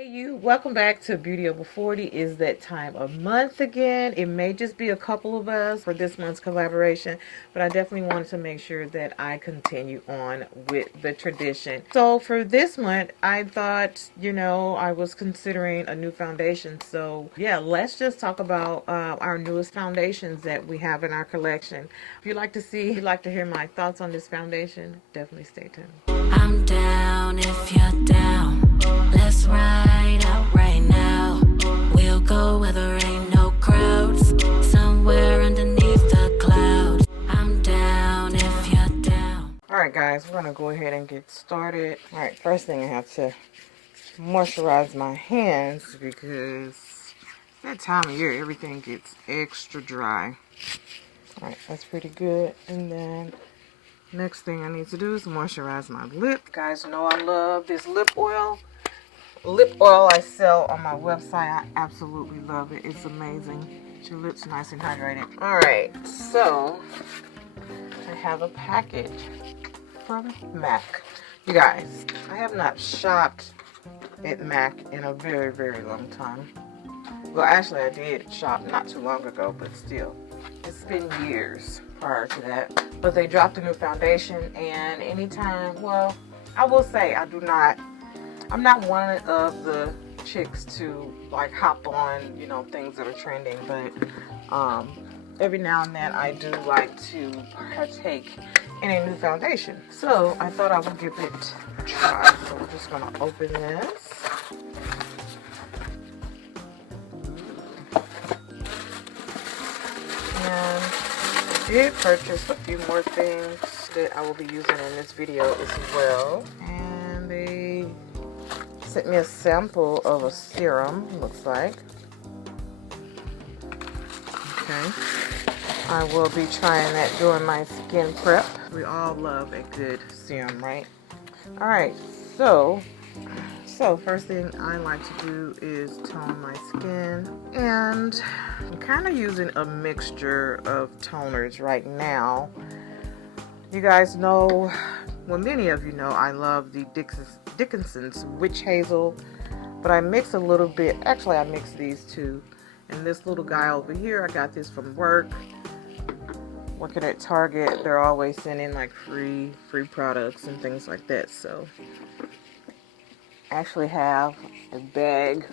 Hey you, welcome back to Beauty Over 40. Is that time of month again? It may just be a couple of us for this month's collaboration, but I definitely wanted to make sure that I continue on with the tradition. So for this month, I thought, I was considering a new foundation. So yeah, let's just talk about our newest foundations that we have in our collection. If you'd like to hear my thoughts on this foundation, definitely stay tuned. I'm down if you're down. Let's ride out right now. We'll go where there ain't no crowds, somewhere underneath the clouds. I'm down if you're down. Alright guys, we're gonna go ahead and get started. Alright, first thing I have to moisturize my hands because that time of year everything gets extra dry. Alright, that's pretty good. And then next thing I need to do is moisturize my lip. You guys know I love this lip oil. Lip oil I sell on my website. I absolutely love it. It's amazing. Get your lips nice and hydrated. Alright, so I have a package from Mac. You guys, I have not shopped at Mac in a very, very long time. Well, actually I did shop not too long ago, but still. It's been years prior to that. But they dropped a new foundation, and anytime, well, I will say I'm not one of the chicks to like hop on, things that are trending, but every now and then I do like to partake in a new foundation. So I thought I would give it a try. So we're just gonna open this. And I did purchase a few more things that I will be using in this video as well. And they sent me a sample of a serum, looks like. Okay. I will be trying that during my skin prep. We all love a good serum, right? Alright, so first thing I like to do is tone my skin. And I'm kind of using a mixture of toners right now. You guys know, well, many of you know, I love the Dickinson's Witch Hazel, but I mix a little bit. Actually, I mix these two. And this little guy over here, I got this from work. Working at Target, they're always sending like free products and things like that. So I actually have a bag.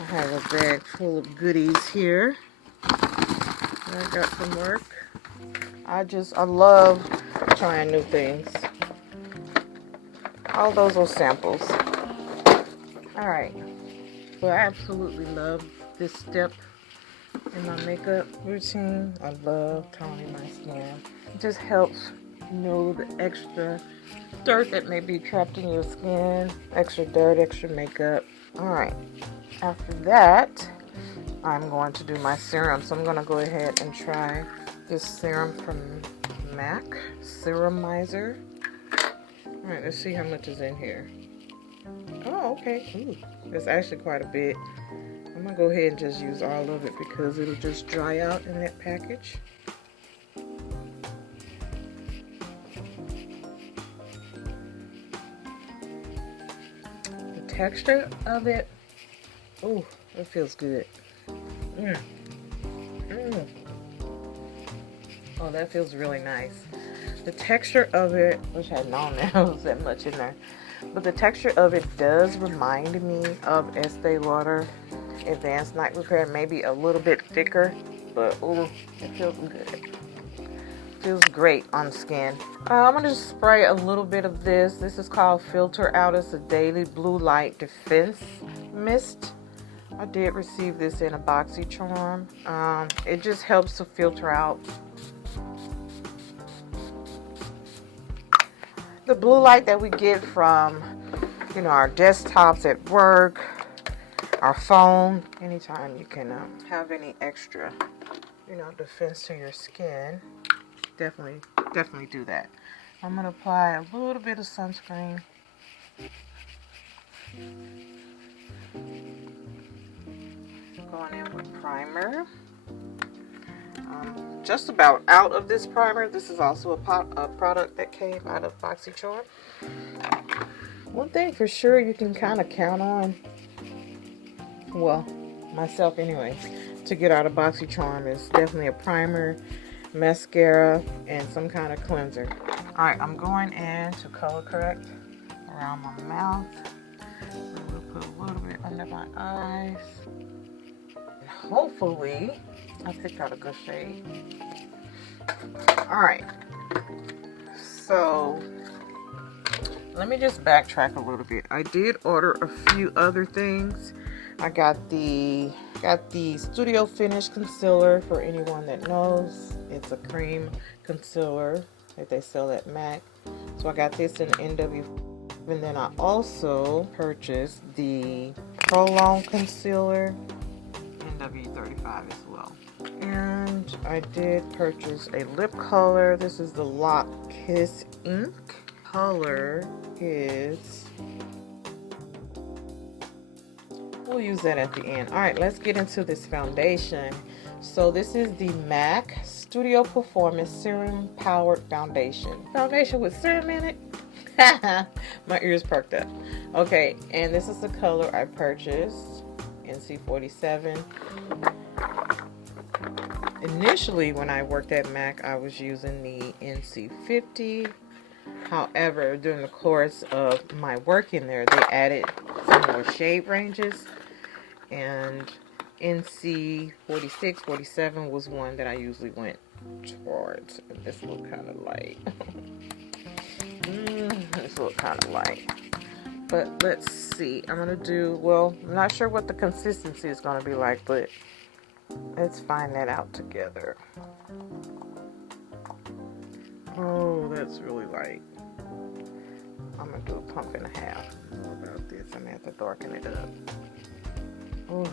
I have a bag full of goodies here that I got from work. I love trying new things. All those are samples. Alright. Well, I absolutely love this step in my makeup routine. I love toning my skin. It just helps the extra dirt that may be trapped in your skin. Extra dirt, extra makeup. Alright. After that, I'm going to do my serum. So I'm going to go ahead and try this serum from Mac. Serumizer. Alright, let's see how much is in here. Oh, okay. Ooh, that's actually quite a bit. I'm going to go ahead and just use all of it because it'll just dry out in that package. The texture of it, oh, it feels good. Oh, that feels really nice. The texture of it, which I had known there was that much in there, but the texture of it does remind me of Estee Lauder Advanced Night Repair, maybe a little bit thicker, but ooh, it feels good. Feels great on skin. I'm going to just spray a little bit of this. This is called Filter Out. It's a Daily Blue Light Defense Mist. I did receive this in a BoxyCharm. It just helps to filter out the blue light that we get from, our desktops at work, our phone. Anytime you can have any extra, defense to your skin, definitely do that. I'm going to apply a little bit of sunscreen. Going in with primer. Just about out of this primer. This is also a product that came out of BoxyCharm. One thing for sure you can kind of count on well, myself anyway, to get out of BoxyCharm is definitely a primer, mascara, and some kind of cleanser. All right, I'm going in to color correct around my mouth. I'm gonna put a little bit under my eyes. And hopefully, I picked out a good shade. All right, so let me just backtrack a little bit. I did order a few other things. I got the Studio Finish Concealer. For anyone that knows, it's a cream concealer that they sell at MAC. So I got this in NW. And then I also purchased the Prolong Concealer, NW35 as well. And I did purchase a lip color. This is the Lock Kiss Ink. Color is, we'll use that at the end. All right, let's get into this foundation. So this is the MAC Studio Performance Serum Powered Foundation. Foundation with serum in it. My ears perked up. Okay, and this is the color I purchased, NC47. Initially, when I worked at MAC, I was using the NC50. However, during the course of my work in there, they added some more shade ranges, and NC46, 47 was one that I usually went towards. And this look kind of light. This look kind of light. But let's see. I'm going to do, well, I'm not sure what the consistency is going to be like, but let's find that out together. Oh, that's really light. I'm going to do a pump and a half. I don't know about this. I'm going to have to darken it up. Ooh.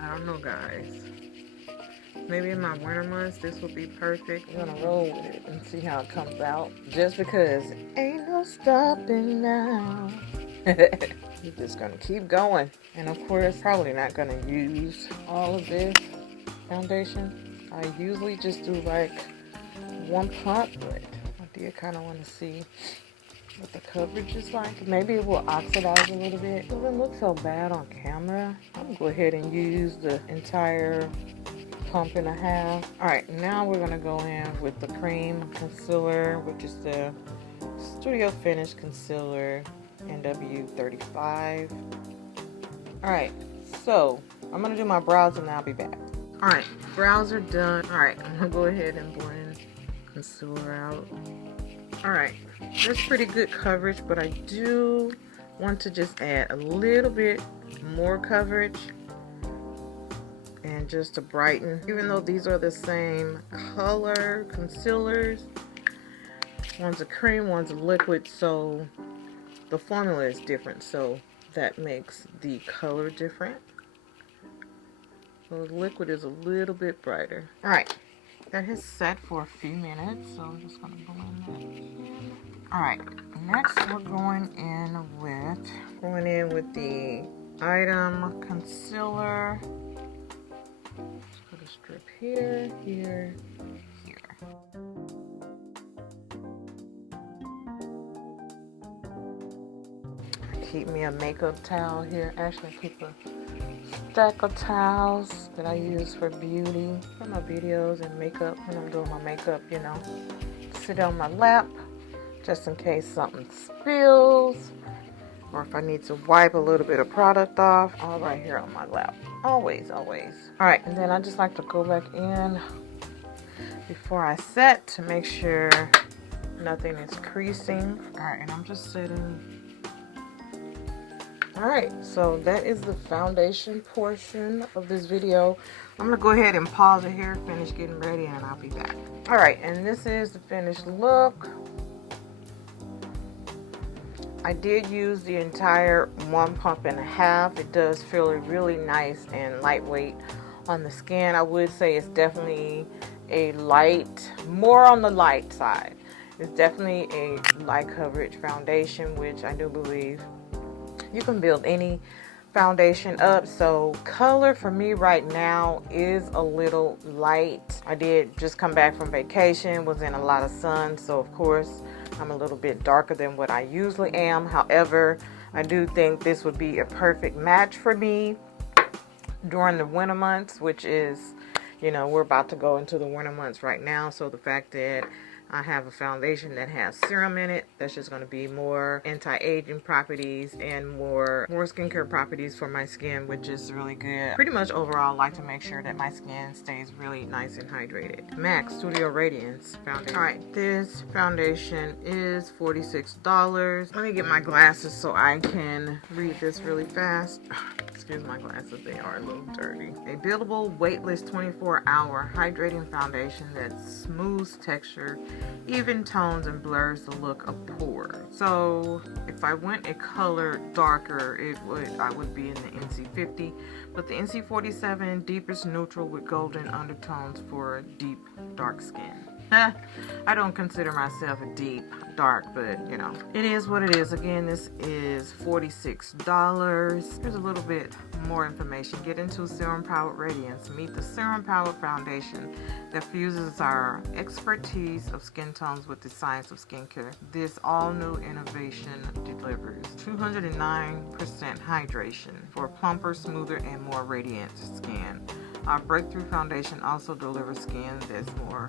I don't know, guys. Maybe in my winter months, this will be perfect. I'm gonna roll with it and see how it comes out. Just because ain't no stopping now. You're just gonna keep going. And of course, probably not gonna use all of this foundation. I usually just do like one pump, but I did kind of want to see what the coverage is like. Maybe it will oxidize a little bit. It doesn't look so bad on camera. I'm gonna go ahead and use the entire pump and a half. Alright, now we're going to go in with the cream concealer, which is the Studio Finish Concealer NW35. Alright, so I'm going to do my brows and I'll be back. Alright, brows are done. Alright, I'm going to go ahead and blend concealer out. Alright, that's pretty good coverage, but I do want to just add a little bit more coverage. And just to brighten, even though these are the same color concealers, one's a cream, one's a liquid, so the formula is different, so that makes the color different. So the liquid is a little bit brighter. Alright, that has set for a few minutes, so I'm just going to blend that in. Alright, next we're going in with the Item Concealer. Put a strip here, here, here. Keep me a makeup towel here. Actually, keep a stack of towels that I use for beauty, for my videos and makeup. When I'm doing my makeup, you know, sit on my lap just in case something spills, or if I need to wipe a little bit of product off, all right here on my lap. Always, always. All right, and then I just like to go back in before I set to make sure nothing is creasing. All right, and I'm just setting. All right, so that is the foundation portion of this video. I'm gonna go ahead and pause it here, finish getting ready, and I'll be back. All right, and this is the finished look. I did use the entire one pump and a half. It does feel really nice and lightweight on the skin. I would say it's definitely a light, more on the light side. It's definitely a light coverage foundation, which I do believe you can build any foundation up. So color for me right now is a little light. I did just come back from vacation, was in a lot of sun, so of course I'm a little bit darker than what I usually am. However, I do think this would be a perfect match for me during the winter months, which is, you know, we're about to go into the winter months right now. So the fact that I have a foundation that has serum in it, that's just going to be more anti-aging properties and more skincare properties for my skin, which is really good. Pretty much overall, I like to make sure that my skin stays really nice and hydrated. MAC Studio Radiance foundation. All right, this foundation is $46. Let me get my glasses so I can read this really fast. Excuse my glasses, they are a little dirty. A buildable, weightless, 24-hour hydrating foundation that smooths texture, even tones, and blurs the look of pores. So if I went a color darker, I would be in the NC50, but the NC47 deepest neutral with golden undertones for deep dark skin. I don't consider myself a deep dark, but you know, it is what it is. Again, this is $46. Here's a little bit more information. Get into Serum Powered Radiance. Meet the Serum Powered Foundation that fuses our expertise of skin tones with the science of skincare. This all-new innovation delivers 209% hydration for plumper, smoother, and more radiant skin. Our breakthrough foundation also delivers skin that's more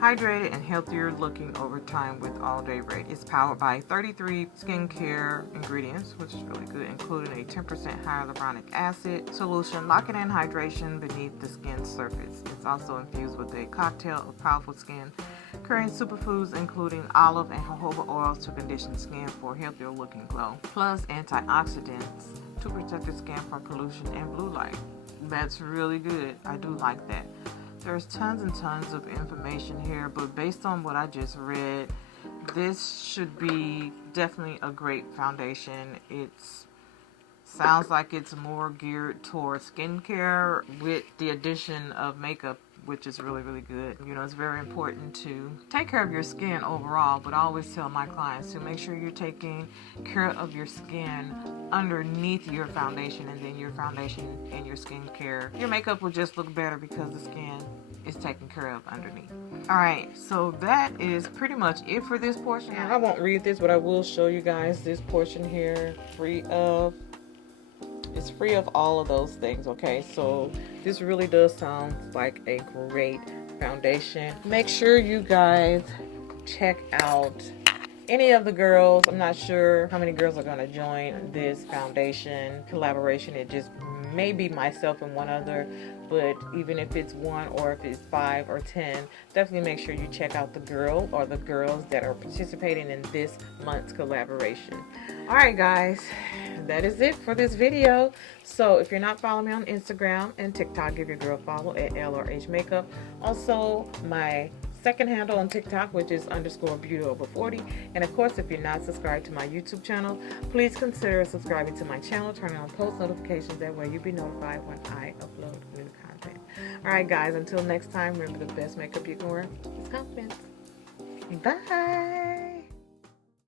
hydrated and healthier looking over time with all-day radiance. It's powered by 33 skincare ingredients, which is really good, including a 10% hyaluronic acid solution, locking in hydration beneath the skin's surface. It's also infused with a cocktail of powerful skin carrying superfoods, including olive and jojoba oils to condition skin for a healthier looking glow, plus antioxidants to protect the skin from pollution and blue light. That's really good. I do like that. There's tons and tons of information here, but based on what I just read, this should be definitely a great foundation. It sounds like it's more geared towards skincare with the addition of makeup, which is really, really good. You know, it's very important to take care of your skin overall, but I always tell my clients to make sure you're taking care of your skin underneath your foundation, and then your foundation and your skincare. Your makeup will just look better because the skin is taken care of underneath. Alright, so that is pretty much it for this portion. I won't read this, but I will show you guys this portion here it's free of all of those things, okay? So this really does sound like a great foundation. Make sure you guys check out any of the girls. I'm not sure how many girls are going to join this foundation collaboration. It just may be myself and one other, but even if it's one or if it's 5 or 10, definitely make sure you check out the girl or the girls that are participating in this month's collaboration. Alright guys, that is it for this video. So if you're not following me on Instagram and TikTok, give your girl a follow at LRH Makeup. Also my second handle on TikTok, which is _beauty40. And of course, if you're not subscribed to my YouTube channel, please consider subscribing to my channel, turning on post notifications. That way you'll be notified when I upload new content. Alright guys, until next time, remember the best makeup you can wear is confidence. Bye!